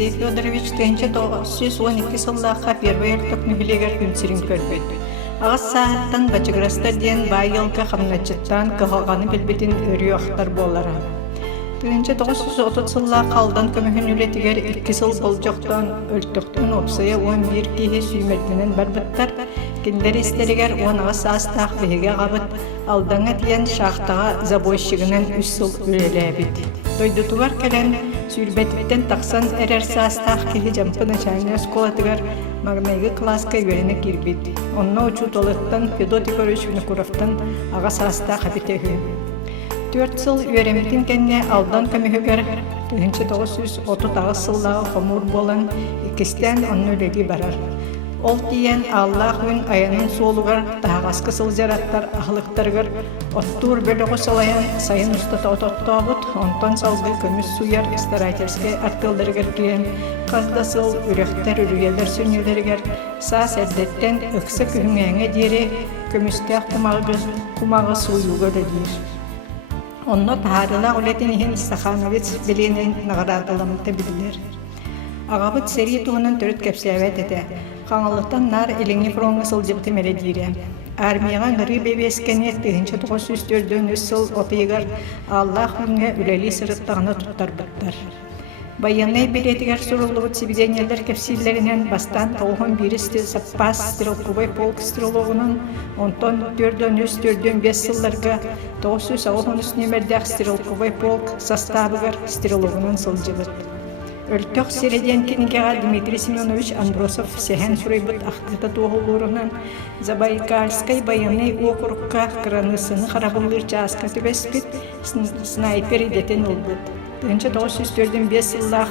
Алексей Федорович 1912 сыллаққа первый ертік нүхілегер күнсерін көрбет. Ағыз сағаттан бачыгырастар ден бай елгі қамнатчыттан кығалғаны білбетін өрі ақтар болара. 1930 сылла қалдан көмігін үлетігер 2 сыл бұл жоқтан өлтіқтің опсaya 11 кейі сүймердінен барбыттар, кендер істерігер 10 ағыз астақ бейге қабыт, алдаңа тиен шақтаға забойшығынан 3 сыл өлеләбет. Дойдутугар кәлен сүйірбеттен тақсан әрер састақ кейі жампы начальный сколатығар магнайғы класска үйеріне кирбет. Онна учут олықтан Федорович Винокуровтан аға састақ әбітегі. 4 сыл үйереметін кәнне алдан көмігігер 1930 сылдағы қомур болан екістен онны өлеге барар. Ол тиен Аллах үн аянын солуғар тағасқы сыл жараттар ағылықтарғыр оттур бөліғі солаян сайын ұстата ототтауыт, онтан салғы көміс суяр старательскай артылдырғыр киен қазда сыл үректер үргелер сүрнелергер саас әрдеттен үксі күнгәңе дері көмістәқ құмағы суюғы дөдейір. Онно тағарыла олетін ехен Стахановец біленен нағырадыламықты білдер. Ағабыт Сэрии туғынан түріт кәпсәвәт әті. Қаңылықтан нар еліңі фронғы сылжыпты мәледейрі. Армияға ғыры бебескене 1904 сыл опейгар Аллах үнге үләли сырыттағына тұттар бұттар. Баянай билетигер суруллубут сибидениялер кепсиллеринен бастан оғын биристі саппас стрелковой полк стрелогунун, онтон 4-5 сылларга 909 нөмердәк стрелковой полк составыгар стрелогунун сылжыбыт. Өлтөк середен кенигеға Дмитрий Семенович Андросов сәхен сурайбыт аққыта тоғылуырынан Забайкальскай баянай округка кранысыны қарабылыр жасқа төбеспіт снайпер едетен олбыт. 1904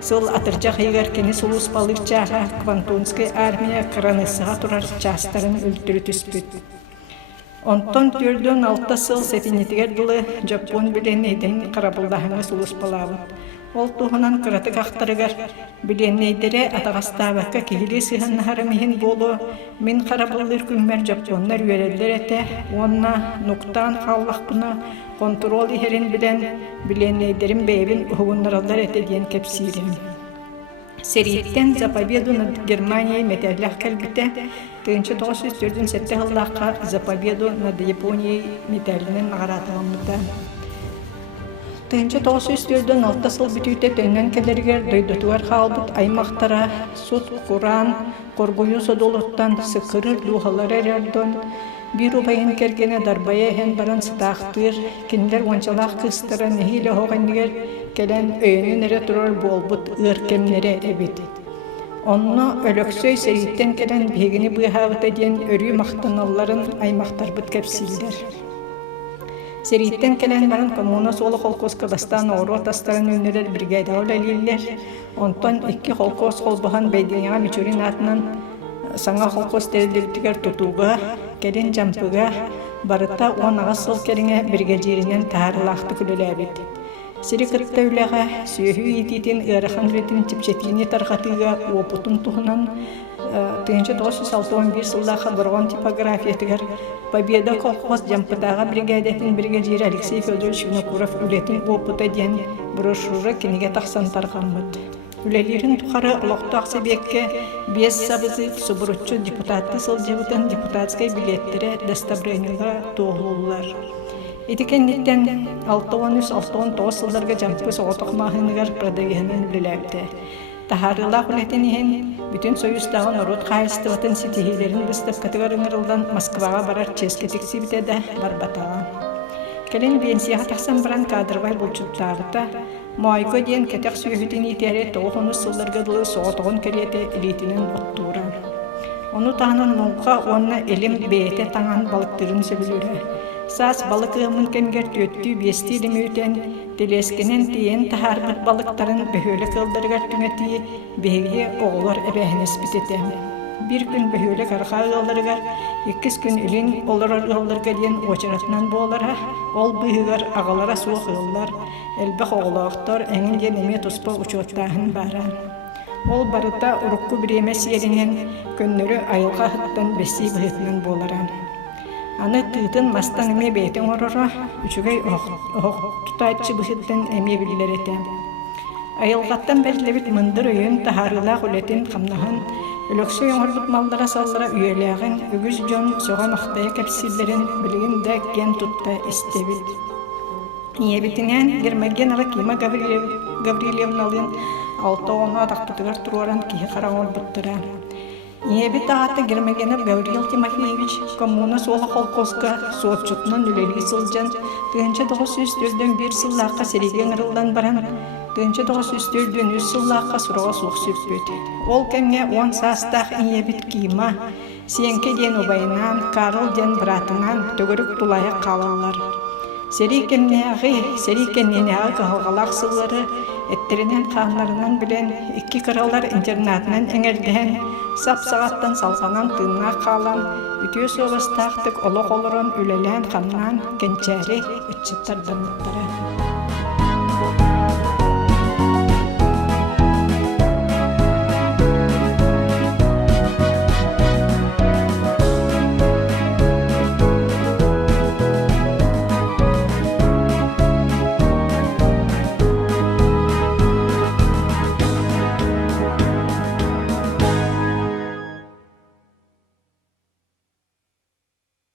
сыл атыржақ егер кені сұлыс балықчаға Квантунскай армия кранысыға тұрар частарын өлтірі түспіт. Онтон 4-6 сыл сәтінетігер дұлы Жапон білен еден қарабылдағыңа сұлыс балауыт. Ол туғынан қыраты қақтырығар біленнейдері атағастабаққа кейлі сығыннағары мейін болу, мен қарабылыр күммер жапонлар үйерелдер әті, онна нұқтан қаллақпына контрол ехерін біленнейдерін бәйбін ұғынларалар әті ден кәпсирін. Сэрийттен за победу над Германией медалях кәлбіті 1947 жыллаққа за победу над Японией медалінен мағаратығымыда. 1904 сыл бүтүйте төннен келергер дойдутуар қалбыт аймақтара суд Құран, қоргойу содолуттан сықырыр дұғалар әрердон, бір ұпайын кергені дарбая ән баран сытақтыр, кендер ончалақ қыстыра нехилі оғандығыр келен өйінін әрі тұрар болбыт ұркемнері әбет. Онны өлөксөй Сэрийттен келен бегіні бұйхауыт әден өрі мақтаналарын аймақтар бұт кәпсілдер. Сэрийттен келен баран коммуна солы холкос Кабастан ору тастарын өнерер бригада олалилер. Онтон 2 холкос холбахан бәйдеңа Мичурин атынан саңа холкос тәрелдіктігер тұтуға, келен жампыға, барыта 10 ағыз сол керіңе бригадирінен тағарылақты күлілі әбет. Сири кытта үләға сүйөхі ететін ұйарыхан ретін типчетіне тарғатыға опытын тұғынан 1961 сылдағы бұрған типографиятығар Победа колхоз жампыдағы бригадетін бригадир Алексей Федорович Винокуров үлетін опыты ден брошюры кенеге тақсан тарғанбыд. Үлелерін тұқары ұлақты ақсабекке 5 сабызы субұрытчы депутатты сылжығытын депутатскай билеттері доставрениға тоғылылар. Етікеннеттен 6-13-6-9 сылдарға жампы соғытық мағынығар продавиғанын үлеләбді. Тахарылақ үлетін ehen бүтін союздағын орот қайыстығытын сетихилерін бұстып катығарыңырылдан Москваға барар ческетіксі бітеді барбатаға. Кәлін бенсияға тақсан баран кадрбай бұлчыттағыта, майғы ден кәтек сүйхітін етері 9 сылдарға дылы соғытығын кәреті элитінің оттуыра. Оны тағынан мұңға онына елім бейте таңан балықтырын сөбілері. Сас балык ымын кенгер төттү бести демеутен телескенен тиен тахарбыт балыктарын бөхөлө кылдыргар түнети беге оголор эбехнес битете. Bir gün бөхөлө карха кылдыргар, 2 күн илин олар кылдырга ден очаратынан болара, ол быгар агалара суох кылдар, элбэх оголоктор эңин ден эме туспа учоттаһын бара. Ол барыта урукку биремес еринен көннөрү айылга хыттан беси быһытынан болара. Аны тыытын мастан эме бейтен орора, үчүгей ох тутайчы быһыттан эме билер этем. Айылғаттан бәллебит мындыр үйін тахарылақ үлетін қамнаһын, өлөксө оңорбут малдара саллара үйеләғын, үгіз жон соға мақтая кәпсилерін білігін да кен тұтта істебит. Иебитинен Гермеген Ракима Гаврилевналын 6-10 атақтытығар тұруаран кейі қарауыр бұттыра. Иебит ағаты Гермегенов Гаврил Тимофеевич коммуна сола қолқосқа суотчутынан үлелі сылжан, түйінші 904-ден бір сыллаққа сереген ырылдан баран, түйінші 904-ден 3 сыллаққа сұраға суық сөппөді. Ол кәмге 10 састақ иебит кима, сиенке ден обайынан, Карл ден братынан төгірік тулайы қалалар. Сэрии кеннене ағы ғалғалақ сыллары, эттеринен қағынларынан білен, 2 қыралар интернатынан әңерден, сап-сағаттан салғанан тыңна қалан, үтіе соғыстақтық олық олырын үлелен қамнан кенчәрі үтчіттардан мұттары.